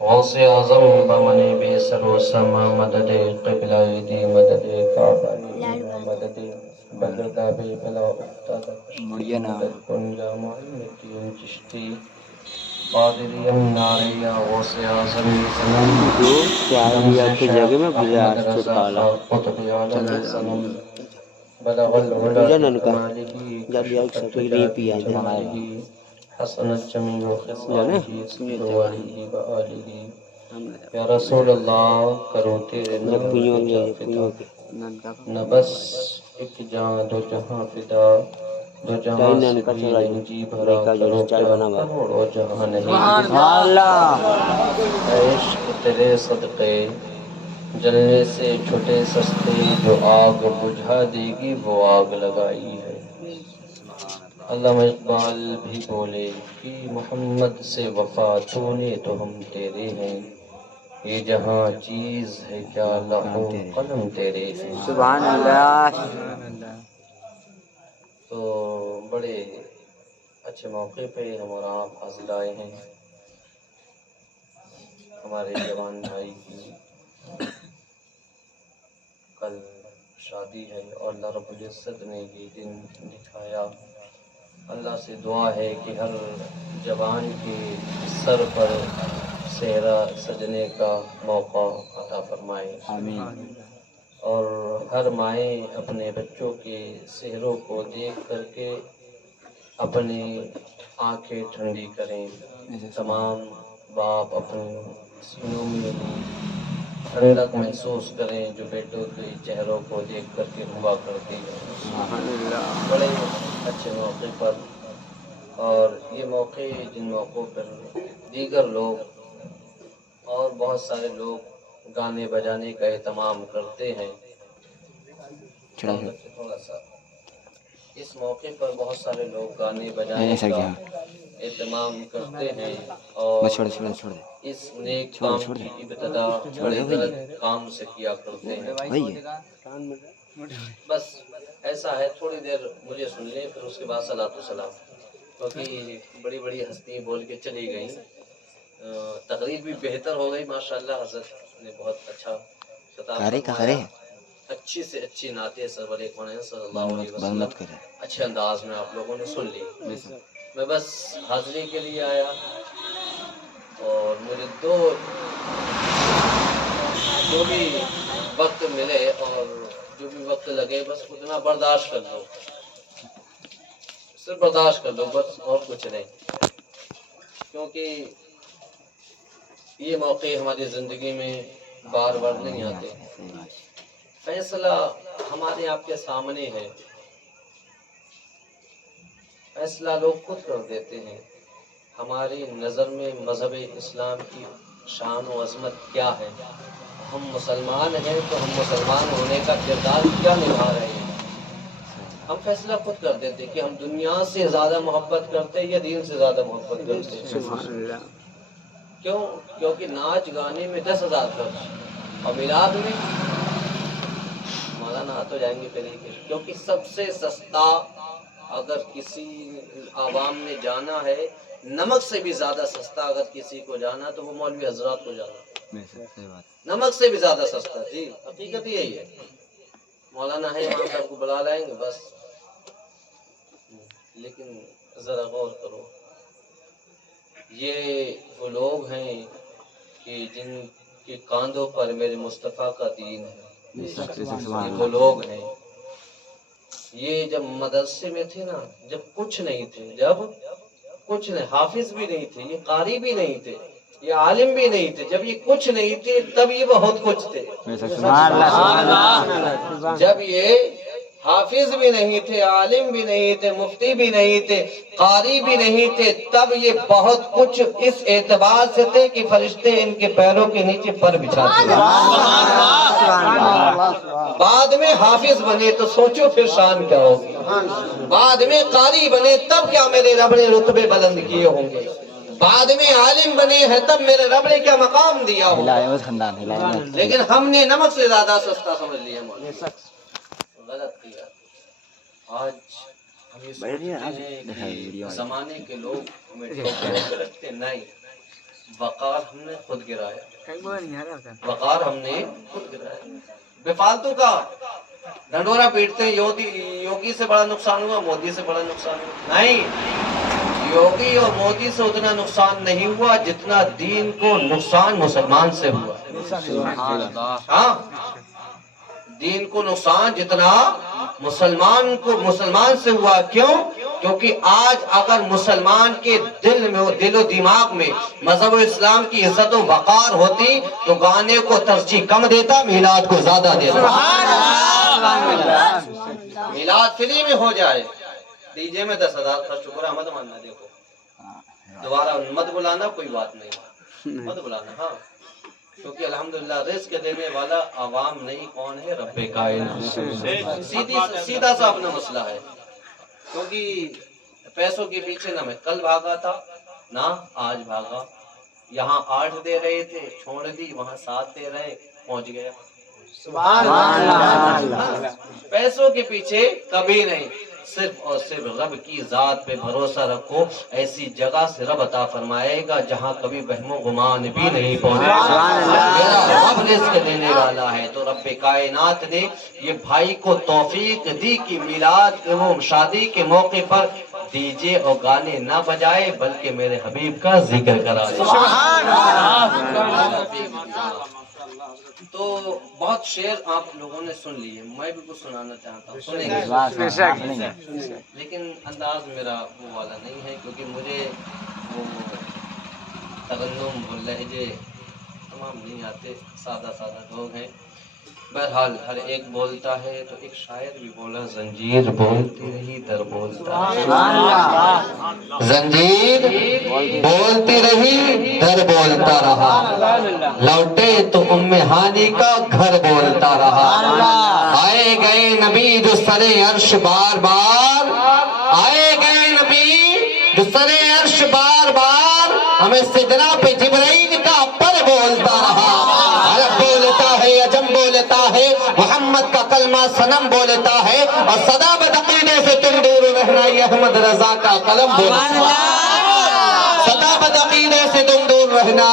غوث اعظم بمن بے سر و سما مدد قبلہ دی مدد کعبہ مدد بغداد بلا افتاد مدد کنجا معین چشتی قادریم ناریہ غوث اعظم زمین رمز شاہ احمد رضا خان قطب عالم زمین بلغ العلا بکمالہ کشف الدجى بجمالہ حسنت جمیع خصالہ صلوالہ وآلہ یا رسول اللہ کرو تیرے نام پہ جا فدا نہ بس ایک جان دو جہاں فدا دو جہاں سے بھی نہیں جی بھرا کرو کیا کروڑوں جہاں نہیں اے عشق تیرے صدقے جلنے سے چھٹے سستے جو آگ بجھا دے گی وہ آگ لگائی ہے علامہ اقبال بھی بولے کہ محمد سے وفا تو نے تو ہم تیرے ہیں یہ جہاں چیز ہے کیا لوح و قلم تیرے ہیں سبحان اللہ۔ تو بڑے اچھے موقع پہ ہم اور آپ حاضر آئے ہیں ہمارے جوان بھائی کی کل شادی ہے اور اللہ رب العزت نے یہ دن دکھایا اللہ سے دعا ہے کہ ہر جوان کے سر پر صحرا سجنے کا موقع عطا فرمائے آمین۔ اور ہر مائیں اپنے بچوں کے صحروں کو دیکھ کر کے اپنی آنکھیں ٹھنڈی کریں تمام باپ اپنے سینوں میں ٹھنڈک محسوس کریں جو بیٹوں کے چہروں کو دیکھ کر کے ہوا کرتی ہے بڑے اچھے موقع پر اور یہ موقع جن موقعوں پر دیگر لوگ اور بہت سارے لوگ گانے بجانے کا اہتمام کرتے ہیں تھوڑا سا اس موقع پر بہت سارے لوگ گانے بجانے کا اہتمام کرتے ہیں اور اس نیک کام کی ابتدا بڑے غلط کام سے کیا کرتے ہیں بس ایسا ہے تھوڑی دیر مجھے سن لیں پھر اس کے بعد صلاۃ و سلام کیونکہ بڑی بڑی ہستی بول کے چلی گئیں تقریر بھی بہتر ہو گئی ماشاءاللہ حضرت نے بہت اچھا خطاب فرمایا اچھی سے اچھی نعتیں سرور کونین صلی اللہ علیہ وسلم اچھے انداز میں آپ لوگوں نے سن لی میں بس حاضری کے لیے آیا اور مجھے جو بھی وقت ملے اور جو بھی وقت لگے بس اتنا برداشت کر لو صرف برداشت کر لو بس اور کچھ نہیں کیونکہ یہ موقع ہماری زندگی میں بار بار نہیں آتے فیصلہ ہمارے آپ کے سامنے ہے فیصلہ لوگ خود کر دیتے ہیں ہماری نظر میں مذہب اسلام کی شان و عظمت کیا ہے ہم مسلمان ہیں تو ہم مسلمان ہونے کا کردار کیا نبھا رہے ہیں ہم فیصلہ خود کر دیتے کہ ہم دنیا سے زیادہ محبت کرتے یا دین سے زیادہ محبت کرتے کیوں کیونکہ ناچ گانے میں 10,000 خرچ اور میلاد میں مولانا تو جائیں گے طریقے کیونکہ سب سے سستا اگر کسی عوام نے جانا ہے نمک سے بھی زیادہ سستا اگر کسی کو جانا تو وہ مولوی حضرات کو جانا نمک سے بھی زیادہ سستا جی حقیقت یہی ہے مولانا ہے امام صاحب کو بلا لائیں گے بس لیکن ذرا غور کرو یہ وہ لوگ ہیں کہ جن کے کاندھوں پر میرے مصطفیٰ کا دین ہے یہ وہ لوگ ہیں یہ جب مدرسے میں تھے نا جب کچھ نہیں تھے جب کچھ نہیں حافظ بھی نہیں تھے یہ قاری بھی نہیں تھے یہ عالم بھی نہیں تھے جب یہ کچھ نہیں تھے تب یہ بہت کچھ تھے جب یہ حافظ بھی نہیں تھے عالم بھی نہیں تھے مفتی بھی نہیں تھے قاری بھی نہیں تھے تب یہ بہت کچھ اس اعتبار سے تھے کہ فرشتے ان کے پیروں کے نیچے پر بچھاتے ہیں بعد میں حافظ بنے تو سوچو پھر شان کیا ہوگی بعد میں قاری بنے تب کیا میرے رب نے رتبے بلند کیے ہوں گے بعد میں عالم بنے ہیں تب میرے رب نے کیا مقام دیا ہوگا لیکن ہم نے نمک سے زیادہ سستا سمجھ لیا غلط کیا آج ہم یہ سوچتے ہیں کہ زمانے کے لوگ ہمیں ٹھوکر رکھتے نہیں وقار ہم نے خود گرایا، وقار ہم نے خود گرایا۔ بے فالتو کا ڈنڈورا پیٹتے ہیں، یوگی سے بڑا نقصان ہوا، مودی سے بڑا نقصان ہوا۔ نہیں، یوگی اور مودی سے اتنا نقصان نہیں ہوا جتنا دین کو نقصان مسلمان سے ہوا۔ ہاں، دین کو نقصان جتنا مسلمان سے ہوا۔ کیوں؟ کیونکہ آج اگر مسلمان کے دل و دماغ میں مذہب اسلام کی عزت و وقار ہوتی تو گانے کو ترجیح کم دیتا، میلاد کو زیادہ دیتا۔ میلاد فری میں ہو جائے، ڈی جے میں 10,000 خرچ، شکر ہے مت ماننا، دیکھو دوبارہ مت بلانا، کوئی بات نہیں، مت بلانا۔ ہاں، کیونکہ الحمدللہ رزق دینے والا عوام نہیں، کون ہے؟ رب کائنات۔ سیدھا سا اپنا مسئلہ ہے، کیونکہ پیسوں کے پیچھے نہ میں کل بھاگا تھا نہ آج بھاگا۔ یہاں 8 دے رہے تھے، چھوڑ دی، وہاں 7 دے رہے، پہنچ گیا۔ سبحان اللہ۔ پیسوں کے پیچھے کبھی نہیں، صرف اور صرف رب کی ذات پہ بھروسہ رکھو، ایسی جگہ سے رب عطا فرمائے گا جہاں کبھی وہم و گمان بھی نہیں پہنچے گا۔ میرا رب رزق دینے والا ہے۔ تو رب کائنات نے یہ بھائی کو توفیق دی کہ میلاد ایوم شادی کے موقع پر ڈی جے اور گانے نہ بجائے بلکہ میرے حبیب کا ذکر کرائے۔ تو بہت شعر آپ لوگوں نے سن لیے، میں بھی کچھ سنانا چاہتا ہوں، سنیں گے، لیکن انداز میرا وہ والا نہیں ہے، کیونکہ مجھے وہ ترنم اور لہجے تمام نہیں آتے، سادہ لوگ ہیں۔ بہرحال ہر ایک بولتا ہے، تو ایک شاعر بھی بولا، زنجیر بولتی رہی در بولتا رہا، زنجیر بولتی رہی در بولتا رہا، لوٹے تو ام ہانی کا گھر بولتا رہا، آئے گئے نبی جو سر عرش بار بار، آئے گئے نبی جو سر عرش بار بار، ہمیں سدرا پہ جبرائیل کا پر بولتا رہا، عرب بولتا ہے، عجم بولتا ہے، محمد کا کلمہ صنم بولتا ہے، اور صدا بدعقیدے سے تم دور رہنا، یہ احمد رضا کا قلم بولتا ہے، صدا بدعقیدے سے تم دور رہنا،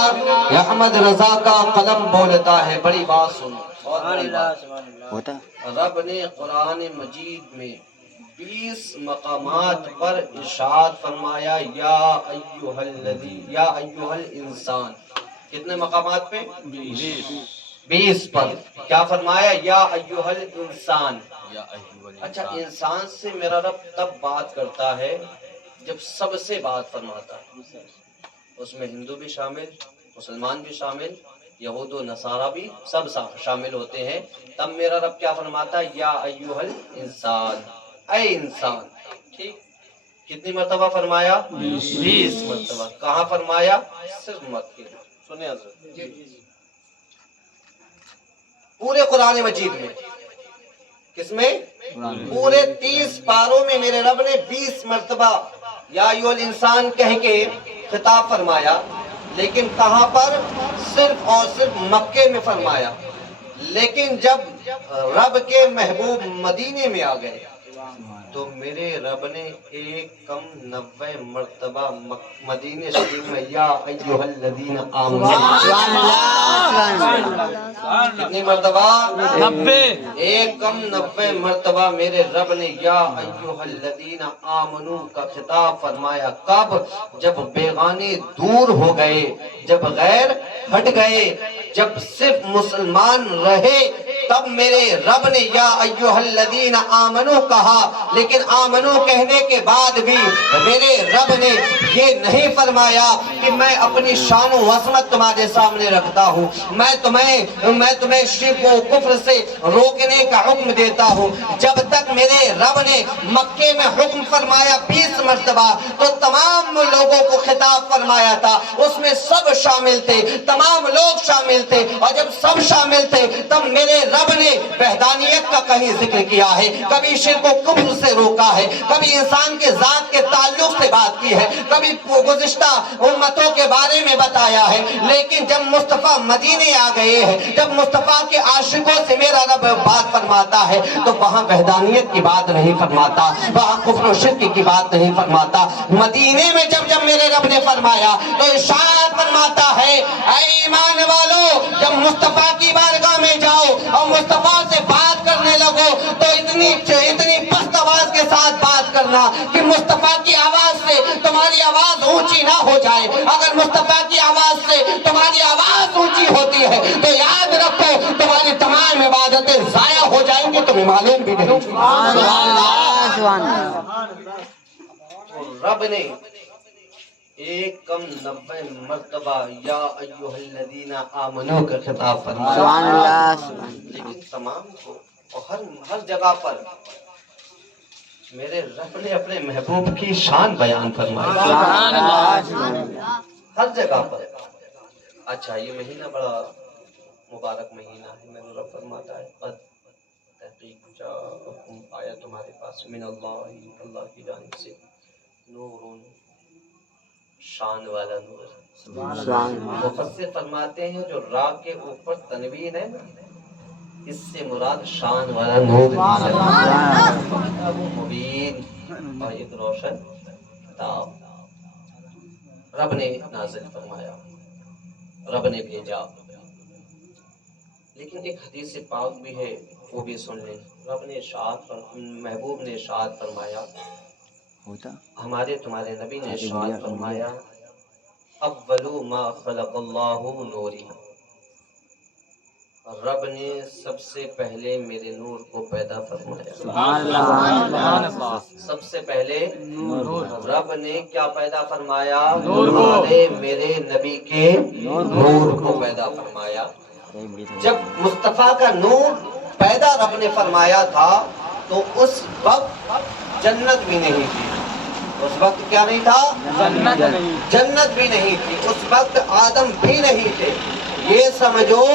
یہ احمد رضا کا قلم بولتا ہے۔ بڑی بات سنو، بہت بڑی بات، رب نے قرآن مجید میں 20 مقامات پر ارشاد فرمایا، یا ایھا الذی، یا ایھا الانسان۔ کتنے مقامات پہ؟ 20 پر کیا فرمایا؟ یا ایھا الانسان۔ اچھا، انسان سے میرا رب تب بات کرتا ہے جب سب سے بات فرماتا ہے، اس میں ہندو بھی شامل، مسلمان بھی شامل، یہود و نصارہ بھی سب شامل ہوتے ہیں۔ تب میرا رب کیا فرماتا ہے؟ یا ایھا الانسان، اے انسان۔ ٹھیک، کتنی مرتبہ فرمایا؟ 20 مرتبہ۔ کہاں فرمایا؟ صرف مکے۔ سنیں حضرت، پورے قرآن مجید میں، کس میں؟ پورے 30 پاروں میں میرے رب نے 20 مرتبہ یا ایھا الانسان کہہ کے خطاب فرمایا، لیکن کہاں پر؟ صرف اور صرف مکے میں فرمایا۔ لیکن جب رب کے محبوب مدینے میں آ گئے تو میرے رب نے 90 مرتبہ مدینہ شریف میں یا ایھا الذین آمنوا، کتنی مرتبہ؟ 90 مرتبہ میرے رب نے یا ایھا الذین آمنوا کا خطاب فرمایا۔ کب؟ جب بیگانے دور ہو گئے، جب غیر ہٹ گئے، جب صرف مسلمان رہے، تب میرے رب نے یا ایھا الذین آمنوا کہا۔ لیکن آمنوا کہنے کے بعد بھی میرے رب نے یہ نہیں فرمایا کہ میں اپنی شان و عظمت تمہارے سامنے رکھتا ہوں، میں تمہیں شرک و کفر سے روکنے کا حکم دیتا ہوں۔ جب تک میرے رب نے مکے میں حکم فرمایا 20 مرتبہ، تو تمام لوگوں کو خطاب فرمایا تھا، اس میں سب شامل تھے، تمام لوگ شامل تھے، اور جب سب شامل تھے تب میرے رب نے وحدانیت کا کہیں ذکر کیا ہے، کبھی شرک و کفر سے روکا ہے، کبھی انسان کے ذات کے تعلق سے بات کی ہے، کبھی گزشتہ امتوں کے بارے میں بتایا ہے۔ لیکن جب مصطفیٰ مدینے آ گئے ہیں، جب مصطفیٰ کے عاشقوں سے میرا رب بات فرماتا ہے تو وہاں وحدانیت کی بات نہیں فرماتا، وہاں کفر و شرک کی بات نہیں فرماتا۔ مدینے میں جب میرے رب نے فرمایا تو ارشاد فرماتا تم مصطفیٰ کی بارگاہ میں جاؤ اور مصطفیٰ سے بات کرنے لگو تو اتنی پست آواز کے ساتھ بات کرنا کہ مصطفیٰ کی آواز سے تمہاری آواز اونچی نہ ہو جائے. اگر مصطفیٰ کی آواز سے تمہاری آواز اونچی ہوتی ہے تو یاد رکھو تمہاری تمام عبادتیں ضائع ہو جائیں گی, تمہیں معلوم بھی نہیں. رب نے 90 مرتبہ یا ایھا الذین آمنو کا خطاب فرمایا, لیکن تمام کو ہر جگہ پر میرے رب نے اپنے محبوب کی شان بیان فرمائی ہر جگہ پر. اچھا یہ مہینہ بڑا مبارک مہینہ ہے. میرے رب فرماتا ہے قد تحقیق جاءکم آیا تمہارے پاس من اللہ کی جانب سے نور شان والا نور. مفسر فرماتے ہیں جو را کے اوپر تنوین ہے اس سے مراد شان والا نور مبین اور ایک روشن کتاب رب نے نازل فرمایا, رب نے بھیجا. لیکن ایک حدیث پاک بھی ہے وہ بھی سن لیں. رب نے محبوب نے ارشاد فرمایا, ہمارے تمہارے نبی نے ارشاد فرمایا اول ما خلق اللہ نوری, رب نے سب سے پہلے میرے نور کو پیدا فرمایا. سب سے پہلے رب نے کیا پیدا فرمایا؟ میرے نبی کے نور کو پیدا فرمایا. جب مصطفیٰ کا نور پیدا رب نے فرمایا تھا تو اس وقت جنت بھی نہیں تھی. اس وقت کیا نہیں تھا؟ جنت بھی نہیں تھی. اس وقت آدم بھی نہیں تھے. یہ سمجھو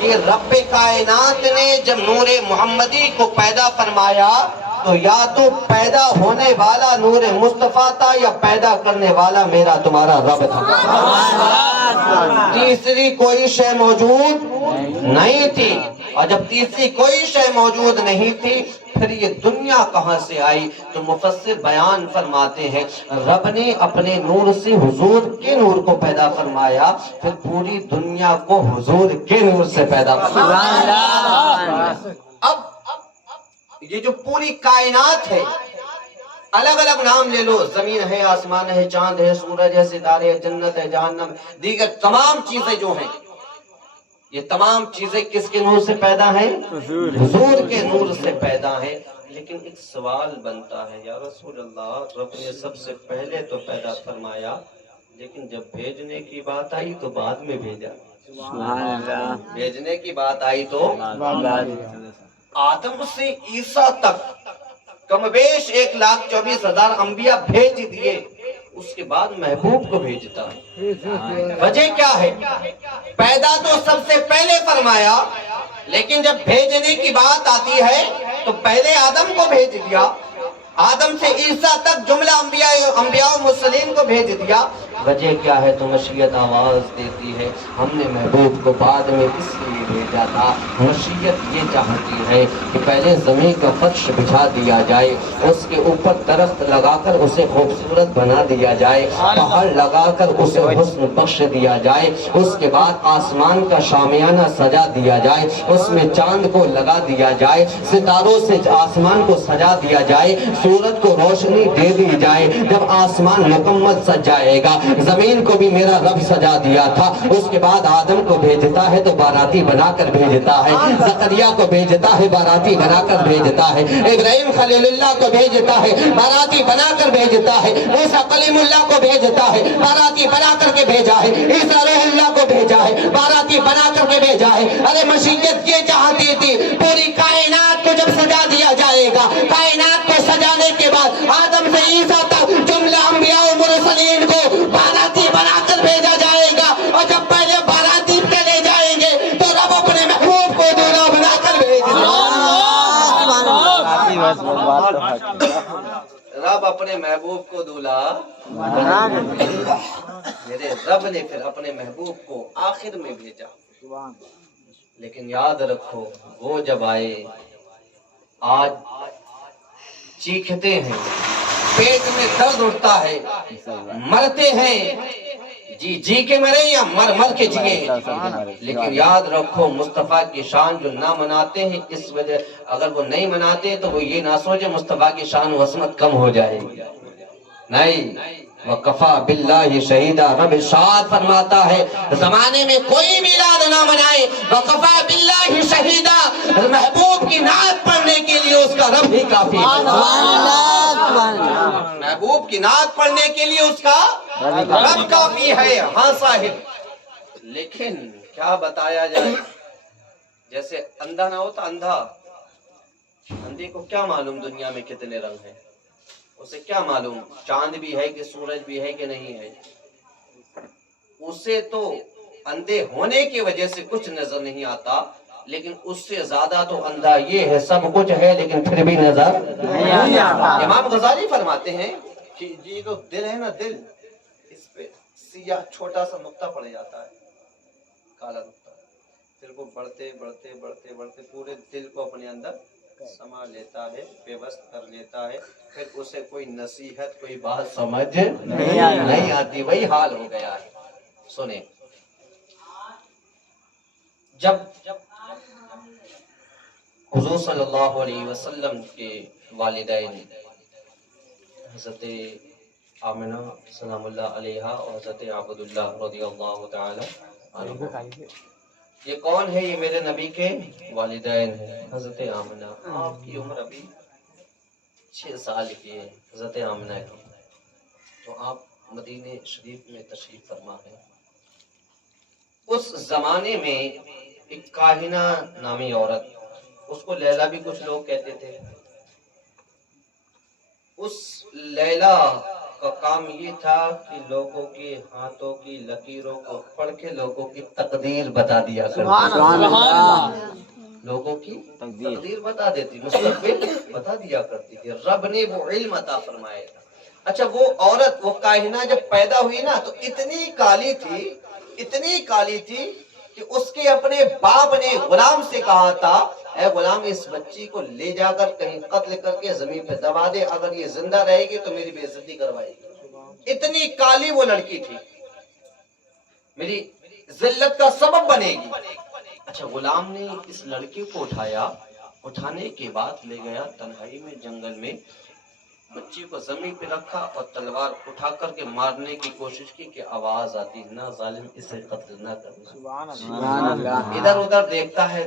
کہ رب کائنات نے جب نور محمدی کو پیدا فرمایا تو یا تو پیدا ہونے والا نور مصطفیٰ تھا یا پیدا کرنے والا میرا تمہارا رب تھا. تیسری کوئی شے موجود نہیں تھی. اور جب تیسری کوئی شے موجود نہیں تھی پھر یہ دنیا کہاں سے آئی؟ تو مفسر بیان فرماتے ہیں رب نے اپنے نور سے حضور کے نور کو پیدا فرمایا, پھر پوری دنیا کو حضور کے نور سے پیدا فرمایا. اب یہ جو پوری کائنات ہے, الگ الگ نام لے لو, زمین ہے, آسمان ہے, چاند ہے, سورج ہے, ستارے ہے, جنت ہے, جہنم, دیگر تمام چیزیں جو ہیں, یہ تمام چیزیں کس کے نور سے پیدا ہیں؟ حضور کے نور سے پیدا ہیں. لیکن ایک سوال بنتا ہے, یا رسول اللہ رب نے سب سے پہلے تو پیدا فرمایا لیکن جب بھیجنے کی بات آئی تو بعد میں بھیجا. بھیجنے کی بات آئی تو آدم سے عیسیٰ تک کم بیش 1,24,000 انبیاء بھیج دیے, اس کے بعد محبوب کو بھیجتا ہے. وجہ کیا ہے؟ پیدا تو سب سے پہلے فرمایا لیکن جب بھیجنے کی بات آتی ہے تو پہلے آدم کو بھیج دیا, آدم سے عیسیٰ تک جملہ انبیاء و مرسلین کو بھیج دیا. وجہ کیا ہے؟ تو مشیت آواز دیتی ہے ہم نے محبوب کو بعد میں اس لیے بھیجا تھا. مشیت یہ چاہتی ہے کہ پہلے زمین کا فرش بچھا دیا جائے, اس کے اوپر درخت لگا کر اسے خوبصورت بنا دیا جائے, پہاڑ لگا کر اسے حسن بخش دیا جائے, اس کے بعد آسمان کا شامیانہ سجا دیا جائے, اس میں چاند کو لگا دیا جائے, ستاروں سے آسمان کو سجا دیا جائے, سورج کو روشنی دے دی جائے. جب آسمان مکمل سج جائے گا, زمین کو بھی میرا رب سجا دیا تھا. اس کے بعد آدم کو بھیجتا ہے تو باراتی بنا کر بھیجتا ہے, زکریا کو بھیجتا ہے باراتی بنا کر بھیجتا ہے, ابراہیم خلیل اللہ کو بھیجتا ہے باراتی بنا کر بھیجتا ہے, موسیٰ کلیم اللہ کو بھیجتا ہے باراتی بنا کر کے بھیجا ہے, عیسیٰ روح اللہ کو بھیجا ہے باراتی بنا کر کے بھیجا ہے. ارے مشیت یہ چاہتی تھی پوری کائنات کو جب سجا دیا جائے گا, کائنات کو سجانے کے بعد آدم سے عیسیٰ تک جملہ انبیاء و مرسلین کو باراتی بنا کر بھیجا جائے گا. اور جب پہلے باراتی چلے جائیں گے تو رب اپنے محبوب کو دولہا بنا کر بھیج رب اپنے محبوب کو دولہا بنا کر بھیجا. میرے رب نے پھر اپنے محبوب کو آخر میں بھیجا. لیکن یاد رکھو وہ جب آئے آج چیختے ہیں, پیٹ میں درد اٹھتا ہے, مرتے ہیں, جی کے مرے یا مر کے جیے، لیکن یاد رکھو مصطفیٰ کی شان جو نہ مناتے ہیں اس وجہ، اگر وہ نہیں مناتے تو وہ یہ نہ سوچے مصطفیٰ کی شان و عظمت کم ہو جائے گی، نہیں۔ وَقَفَى بِاللَّهِ شَهِيدًا، رب ارشاد فرماتا ہے زمانے میں کوئی میلاد نہ منائے، وَقَفَى بِاللَّهِ شَهِيدًا، محبوب کی نعت پڑھنے کے لیے اس کا رب ہی کافی ہے، محبوب کی نعت پڑھنے کے لیے اس کا رب کافی ہے۔ ہاں صاحب، لیکن کیا بتایا جائے، جیسے اندھا نہ ہوتا، اندھے کو کیا معلوم دنیا میں کتنے رنگ ہیں، اسے کیا معلوم چاند بھی ہے کہ سورج بھی ہے کہ نہیں ہے، اسے تو اندھے ہونے کی وجہ سے کچھ نظر نہیں آتا، لیکن اس سے زیادہ تو اندھا یہ ہے سب کچھ ہے لیکن پھر بھی نظر نہیں آتا۔ امام غزالی فرماتے ہیں کہ یہ جو دل ہے نا، دل، اس پہ سیاہ چھوٹا سا نقطہ پڑ جاتا ہے، کالا نقطہ، پھر وہ بڑھتے بڑھتے بڑھتے بڑھتے پورے دل کو اپنے اندر سما لیتا ہے، پیوست کر لیتا ہے، پھر اسے کوئی نصیحت کوئی بات سمجھ نہیں آتی، وہی حال ہو گیا ہے۔ سنیں، جب حضور صلی اللہ علیہ وسلم کے والدین حضرت آمنہ سلام اللہ علیہا اور حضرت عبداللہ رضی اللہ تعالی عنہ، یہ کون ہے؟ یہ میرے نبی کے والدین ہیں، حضرت آمنہ، آپ کی عمر ابھی 6 سال کی ہے حضرت آمنہ کی، تو آپ مدینہ شریف میں تشریف فرما ہے۔ اس زمانے میں ایک کاہنہ نامی عورت، اس کو لیلا بھی کچھ لوگ کہتے تھے، اس لیلا کا کام یہ تھا کہ لوگوں کے ہاتھوں کی لکیروں کو پڑھ کے لوگوں کی تقدیر بتا دیا کرتی، لوگوں کی تقدیر بتا دیتی، مستقبل بتا دیا کرتی تھی، رب نے وہ علم عطا فرمایا تھا۔ اچھا، وہ عورت، وہ کاہنہ جب پیدا ہوئی نا تو اتنی کالی تھی کہ اس کے اپنے باپ نے غلام سے کہا تھا، اے غلام اس بچی کو لے جا کر کہیں قتل کر کے زمین پہ دبا دے، اگر یہ زندہ رہے گی تو میری بے عزتی کروائے گی، اتنی کالی وہ لڑکی تھی، میری ذلت کا سبب بنے گی۔ اچھا، غلام نے اس لڑکی کو اٹھانے کے بعد لے گیا تنہائی میں جنگل میں، بچی کو زمین پہ رکھا اور تلوار اٹھا کر کے مارنے کی کوشش کی کہ آواز آتی، نہ ظالم اسے قتل نہ کرنا، ادھر ادھر دیکھتا ہے،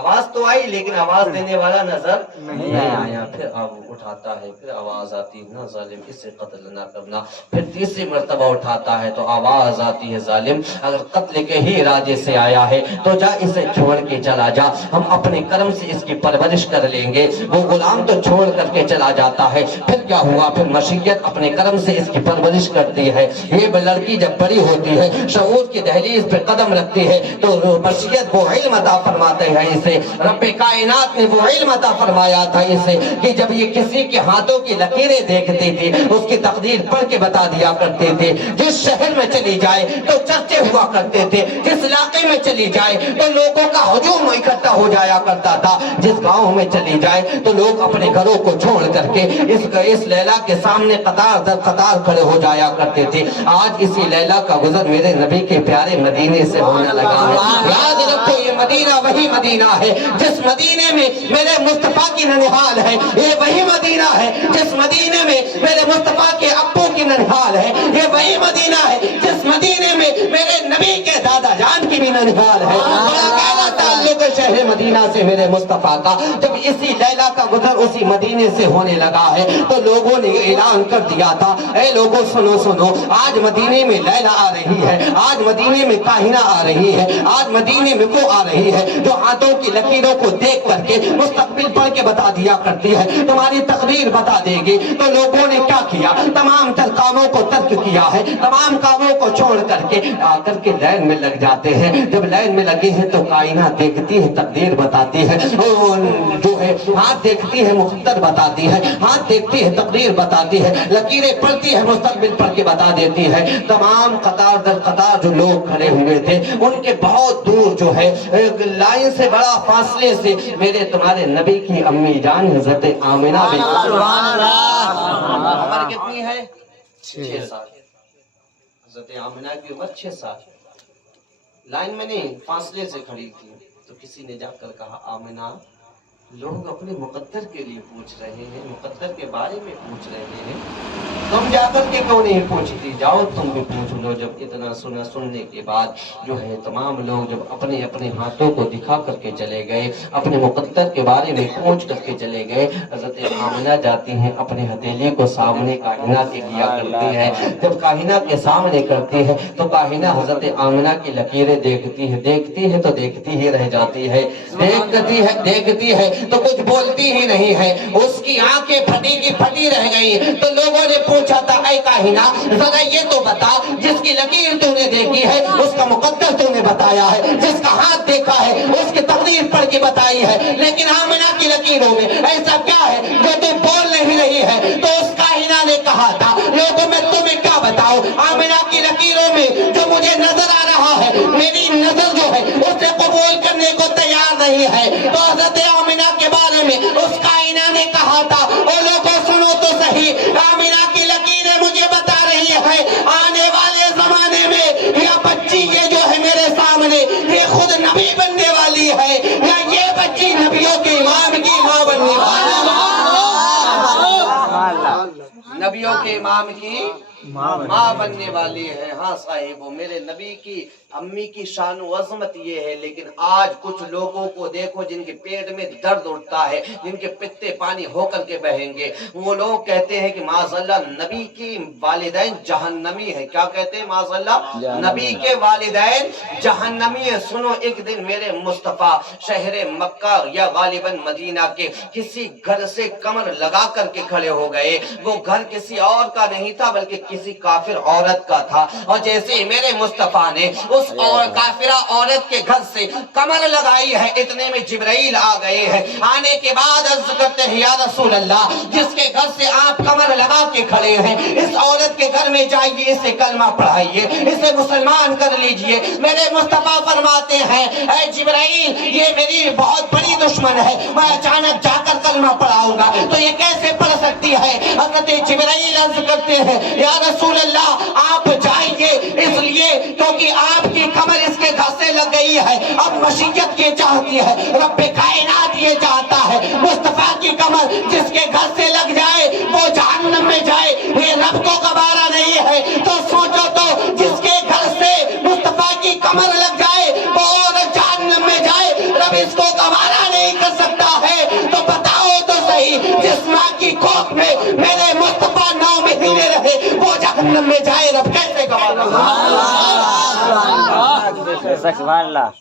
آواز تو آئی لیکن آواز دینے والا نظر نہیں آیا، پھر اب اٹھاتا ہے، پھر آواز آتی، نہ ظالم اسے قتل نہ کرنا، پھر تیسری مرتبہ اٹھاتا ہے تو آواز آتی ہے، ظالم اگر قتل کے ہی ارادے سے آیا ہے تو جا اسے چھوڑ کے چلا جا، ہم اپنے کرم سے اس کی پرورش کر لیں گے۔ وہ غلام تو چھوڑ کر کے چلا جاتا ہے، پھر کیا ہوا، پھر مشیت اپنے کرم سے اس کی پرورش کرتی ہے، یہ لڑکی جب بڑی ہوتی ہے، شعور کی دہلیز پہ قدم رکھتی ہے تو مشیت وہ علم عطا فرماتے ہیں اسے، رب کائنات نے وہ علم عطا فرمایا تھا اسے کہ جب یہ کسی کے ہاتھوں کی لکیریں دیکھتی تھی اس کی تقدیر پڑھ کے بتا دیا کرتے تھے، جس شہر میں چلی جائے تو چرچے ہوا کرتے تھے، جس علاقے میں چلی جائے تو لوگوں کا ہجوم اکٹھا ہو جایا کرتا تھا، جس گاؤں میں چلی جائے تو لوگ اپنے گھروں کو چھوڑ کر کے اس لیلا کے سامنے قطار در قطار کھڑے ہو جایا کرتے تھے۔ آج اسی لیلا کا گزر میرے نبی کے پیارے مدینے سے ہونے لگا ہے۔ یاد رکھو یہ مدینہ وہی مدینہ ہے جس مدینے میں میرے مصطفیٰ کی ننہال ہے، یہ وہی مدینہ ہے جس مدینے میں میرے مصطفیٰ کے ابو کی ننہال ہے، یہ وہی مدینہ ہے جس مدینے میں میرے نبی کے دادا جان کی بھی ننہال ہے۔ بڑا گہرا تعلق ہے شہر مدینہ سے میرے مصطفیٰ کا۔ جب اسی لیلا کا گزر اسی مدینے سے ہونے لگا ہے تو لوگوں نے اعلان کر دیا تھا، اے لوگوں سنو، آج مدینے میں لیلا آ رہی ہے، آج مدینے میں کاہنہ آ رہی ہے، آج مدینے میں وہ آ رہی ہے جو ہاتھوں کی لکیروں کو دیکھ کر کے مستقبل پڑھ کے بتا دیا کرتی ہے، تمہاری تقدیر بتا دے گی۔ تو لوگوں نے کیا کیا، تمام کاموں کو ترک کیا ہے، تمام کاموں کو چھوڑ کر کے آ کر کے لائن میں لگ جاتے ہیں۔ جب لائن میں لگے ہیں تو کائنہ دیکھتی ہے، تقدیر بتاتی ہے، جو ہے ہاتھ دیکھتی ہے مقدر بتاتی ہے، ہاتھ دیکھتی ہے تقدیر بتاتی ہے، لکیریں پڑھتی ہے مستقبل پڑھ کے بتا دیتی ہے۔ تمام قطار در قطار جو لوگ کھڑے ہوئے تھے ان کے بہت دور جو ہے لائن سے بڑا فاصلے سے میرے تمہارے نبی کی امی جان حضرت آمنہ بھی، عمر کتنی ہے؟ 6 سال، حضرت آمنہ کی عمر 6 سال، لائن میں نہیں فاصلے سے کھڑی تھی، تو کسی نے جا کر کہا آمنہ لوگ اپنے مقدر کے لیے پوچھ رہے ہیں، مقدر کے بارے میں پوچھ رہے ہیں، تم جا کر کے کیوں نہیں پوچھتی؟ جاؤ تم بھی پوچھ لو۔ جب اتنا سننے کے بعد جو ہے تمام لوگ جب اپنے اپنے ہاتھوں کو دکھا کر کے چلے گئے، اپنے مقدر کے بارے میں پوچھ کر کے چلے گئے، حضرت آمنہ جاتی ہیں اپنے ہتھیلی کو سامنے کائنہ کے لیا کرتی ہے۔ جب کائنہ کے سامنے کرتی ہے تو کائنہ حضرت آمنہ کی لکیریں دیکھتی ہے تو دیکھتی ہی رہ جاتی ہے، دیکھتی ہے تو کچھ بولتی ہی نہیں ہے، اس کی آنکھیں پھٹی کی پھٹی رہ گئی۔ تو لوگوں نے پوچھا تھا اے کاہنہ ذرا یہ تو بتا، جس کی لکیر تو نے دیکھی ہے اس کا مقدر تو نے بتایا ہے، جس کا ہاتھ دیکھا ہے اس کی تقدیر پڑھ کے بتائی ہے، لیکن آمنہ کی لکیروں میں ایسا کیا ہے جو تم بول نہیں رہی ہے؟ تو اس کاہنہ نے کہا تھا لوگوں میں تمہیں کیا بتاؤ، آمنہ کی لکیروں میں جو مجھے نظر آ رہا ہے، میری نظر جو ہے اسے قبول کرنے کو تیار نہیں ہے۔ تو حضرت آمنہ کے بارے میں اس کائنہ نے کہا تھا اور لوگوں سنو تو صحیح، آمنہ کی لکیریں مجھے بتا رہی ہے آنے والے زمانے میں یہ بچی یہ جو ہے میرے سامنے یہ خود نبی بننے والی ہے، یا یہ بچی نبیوں کے امام کی ماں بننے والی ہے، نبیوں کے امام کی ماں بننے والی ہے۔ ہاں صاحبو، میرے نبی کی امی کی شان و عظمت یہ ہے، لیکن آج کچھ لوگوں کو دیکھو جن کے پیٹ میں درد اٹھتا ہے، جن کے پتے پانی ہو کر کے بہیں گے، وہ لوگ کہتے ہیں کہ معاذاللہ نبی کی والدین جہنمی ہے۔ کیا کہتے ہیں؟ معاذاللہ نبی کے والدین جہنمی ہے۔ سنو، ایک دن میرے مصطفیٰ شہر مکہ یا غالباً مدینہ کے کسی گھر سے کمر لگا کر کے کھڑے ہو گئے، وہ گھر کسی اور کا نہیں تھا بلکہ کسی کافر عورت کا تھا، اور جیسے میرے مصطفیٰ نے اس کافرہ عورت کے گھر سے کمر لگائی ہے، اتنے میں جبرائیل آ گئے ہیں۔ آنے کے بعد عرض کرتے ہیں یا رسول اللہ، جس کے گھر سے آپ کمر لگا کے کھڑے ہیں اس عورت کے گھر میں جائیے، اسے کلمہ پڑھائیے، اسے مسلمان کر لیجئے۔ میرے مصطفیٰ فرماتے ہیں اے جبرائیل یہ میری بہت بڑی دشمن ہے، میں اچانک جا کر کلمہ پڑھاؤں گا تو یہ کیسے پڑھ سکتی ہے؟ حضرت جبرائیل عرض کرتے ہیں یا رسول اللہ آپ جائیے، اس لیے کیونکہ آپ کی کمر اس کے گھر سے لگ گئی ہے، اب مشیت یہ چاہتی ہے، رب کائنات یہ چاہتا ہے مصطفیٰ کی کمر جس کے گھر سے لگ جائے وہ جہنم میں جائے، یہ رب کو گوارا نہیں ہے۔ تو سوچو تو جس کے گھر سے مصطفیٰ کی کمر لگ جائے وہ عورت جہنم میں جائے، رب اس کو گوارا نہیں کر سکتا ہے، تو بتاؤ تو صحیح جس ماں کی کوکھ میں میرے مصطفیٰ 9 مہینے رہے وہ جہنم میں جائے، رب کیسے گوارا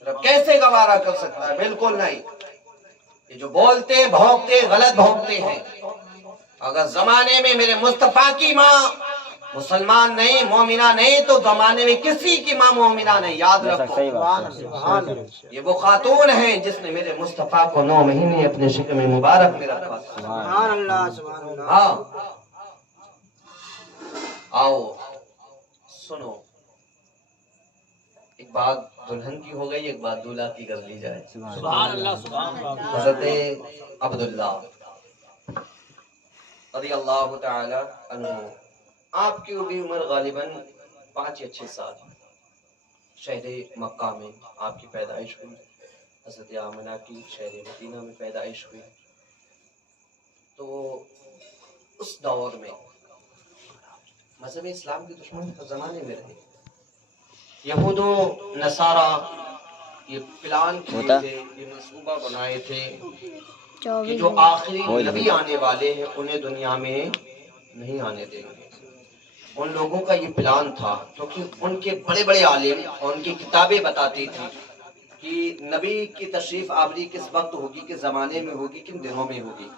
رب کیسے گوارا کر سکتا ہے؟ بالکل نہیں۔ یہ جو بولتے بھونکتے غلط بھونکتے ہیں، اگر زمانے میں میرے مصطفیٰ کی ماں مسلمان نہیں مومنہ نہیں تو زمانے میں کسی کی ماں مومنہ نہیں، یاد رکھو۔ یہ وہ خاتون ہیں جس نے میرے مصطفیٰ کو 9 مہینے اپنے شکم مبارک میں رکھا تھا۔ ہاں آؤ سنو، ایک بات دلہن کی ہو گئی، ایک بات دولہا کی کر لی جائے۔ سبحان اللہ سبحان اللہ۔ حضرت عبداللہ رضی اللہ تعالی عنہ، آپ کی بھی عمر غالباً 5 یا 6 سال، شہر مکہ میں آپ کی پیدائش ہوئی، حضرت آمنہ کی شہر مدینہ میں پیدائش ہوئی۔ تو اس دور میں مذہب اسلام کے دشمن زمانے میں رہے، یہود و نصارہ یہ پلان کیے تھے، یہ منصوبہ بنائے تھے کہ جو آخری نبی آنے والے ہیں انہیں دنیا میں نہیں آنے دیں گے۔ ان لوگوں کا یہ پلان تھا کیونکہ ان کے بڑے بڑے عالم اور ان کی کتابیں بتاتی تھی کہ نبی کی تشریف آوری کس وقت ہوگی، کس زمانے میں ہوگی، کن دنوں میں ہوگی۔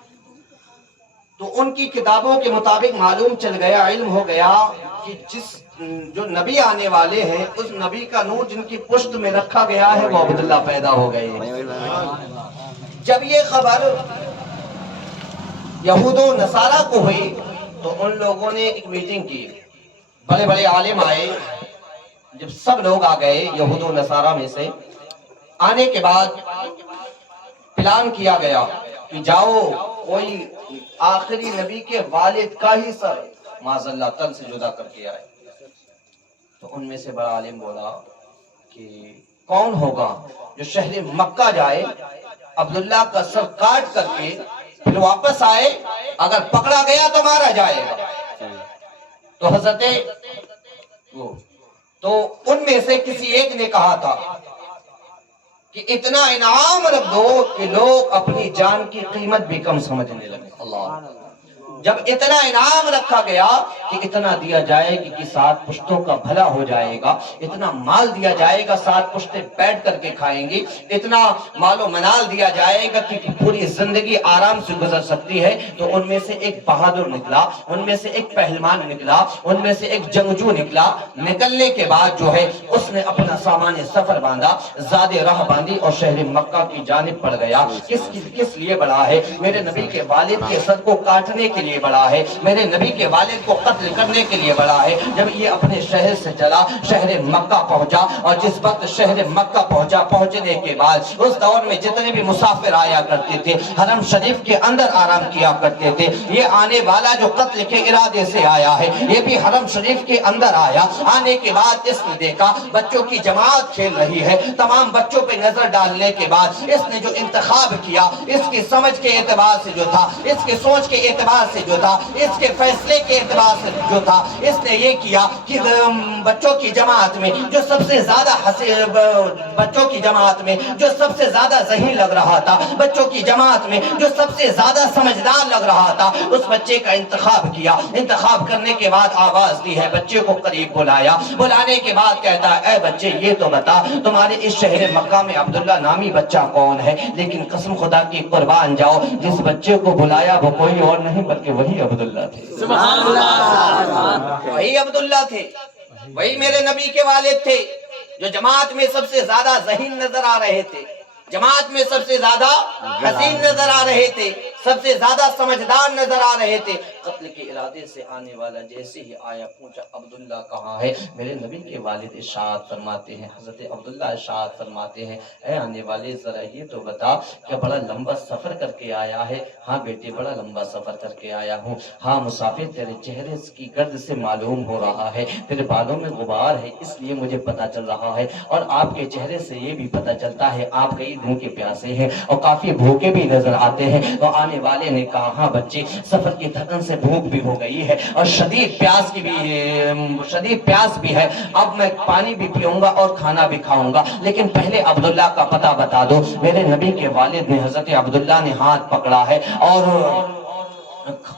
تو ان کی کتابوں کے مطابق معلوم چل گیا، علم ہو گیا کہ جو نبی آنے والے ہیں اس نبی کا نور جن کی پشت میں رکھا گیا ہے وہ عبداللہ پیدا ہو گئے ہیں۔ جب یہ خبر یہود و نصارہ کو ہوئی تو ان لوگوں نے ایک میٹنگ کی، بڑے بڑے عالم آئے، جب سب لوگ آ گئے یہود و نصارہ میں سے، آنے کے بعد پلان کیا گیا کہ جاؤ کوئی آخری نبی کے والد کا ہی سر معاذ اللہ تن سے جدا کر کے آئے۔ تو ان میں سے بڑا عالم بولا کہ کون ہوگا جو شہر مکہ جائے، عبداللہ کا سر کاٹ کر کے پھر واپس آئے، اگر پکڑا گیا تو مارا جائے گا؟ تو حضرت تو ان میں سے کسی ایک نے کہا تھا کہ اتنا انعام رکھ دو کہ لوگ اپنی جان کی قیمت بھی کم سمجھنے لگے۔ اللہ، جب اتنا انعام رکھا گیا کہ اتنا دیا جائے گا کہ 7 پشتوں کا بھلا ہو جائے گا، اتنا مال دیا جائے گا 7 پشتے بیٹھ کر کے کھائیں گی، اتنا مال و منال دیا جائے گا کہ پوری زندگی آرام سے گزر سکتی ہے، تو ان میں سے ایک بہادر نکلا، ان میں سے ایک پہلوان نکلا، ان میں سے ایک جنگجو نکلا۔ نکلنے کے بعد جو ہے اس نے اپنا سامان سفر باندھا، زاد راہ باندھی اور شہر مکہ کی جانب پڑ گیا۔ کس لیے بڑا ہے؟ میرے نبی کے والد کے سر کو کاٹنے کے لیے بڑا ہے، میرے نبی کے والد کو قتل کرنے کے لیے بڑا ہے۔ جب یہ اپنے شہر سے چلا، شہر مکہ پہنچا، اور جس وقت شہر مکہ پہنچا، پہنچنے کے بعد اس دور میں جتنے بھی مسافر آیا کرتے تھے حرم شریف کے اندر آرام کیا کرتے تھے۔ یہ آنے والا جو قتل کے ارادے سے آیا ہے یہ بھی حرم شریف کے اندر آیا۔ آنے کے بعد اس نے دیکھا بچوں کی جماعت کھیل رہی ہے، تمام بچوں پہ نظر ڈالنے کے بعد اس نے جو انتخاب کیا، اس کی سمجھ کے اعتبار سے جو تھا، اس کی سوچ کے اعتبار سے جو تھا، اس کے فیصلے کے اعتبار سے جو تھا، اس نے یہ کیا کہ بچوں کی جماعت میں جو سب سے زیادہ بچوں کی جماعت میں جو سب سے زیادہ ذہین لگ رہا تھا، بچوں کی جماعت میں جو سب سے زیادہ سمجھدار لگ رہا تھا، اس بچے کا انتخاب کیا۔ انتخاب کرنے کے بعد آواز دی ہے، بچے کو قریب بلایا، بلانے کے بعد کہتا ہے اے بچے یہ تو بتا تمہارے اس شہر مکہ میں عبداللہ نامی بچہ کون ہے؟ لیکن قسم خدا کی قربان جاؤ، جس بچے کو بلایا وہ کوئی اور نہیں بلکہ وہی عبداللہ تھے۔ سبحان اللہ، وہی عبداللہ تھے، وہی میرے نبی کے والد تھے، جو جماعت میں سب سے زیادہ ذہین نظر آ رہے تھے، جماعت میں سب سے زیادہ حسین نظر آ رہے تھے، سب سے زیادہ سمجھدار نظر آ رہے تھے۔ قتل کے ارادے سے آنے والا جیسے ہی آیا پوچھا عبداللہ کہاں ہے؟ میرے نبی کے والد ارشاد فرماتے ہیں، حضرت عبداللہ ارشاد فرماتے ہیں اے آنے والے ذرا یہ تو بتا کہ بڑا لمبا سفر کر کے آیا ہے؟ ہاں بیٹے بڑا لمبا سفر کر کے آیا ہوں۔ ہاں مسافر تیرے چہرے کی گرد سے معلوم ہو رہا ہے، تیرے بالوں میں غبار ہے، اس لیے مجھے پتا چل رہا ہے، اور آپ کے چہرے سے یہ بھی پتا چلتا ہے آپ کئی دن کے پیاسے ہیں اور کافی بھوکے بھی نظر آتے ہیں۔ تو آنے والے نے کہا ہاں بچے سفر کی تھکن سے بھوک بھی ہو گئی ہے اور شدید پیاس بھی ہے، اب میں پانی بھی پیوں گا اور کھانا بھی کھاؤں گا، لیکن پہلے عبداللہ کا پتہ بتا دو۔ میرے نبی کے والد نے حضرت عبداللہ نے ہاتھ پکڑا ہے اور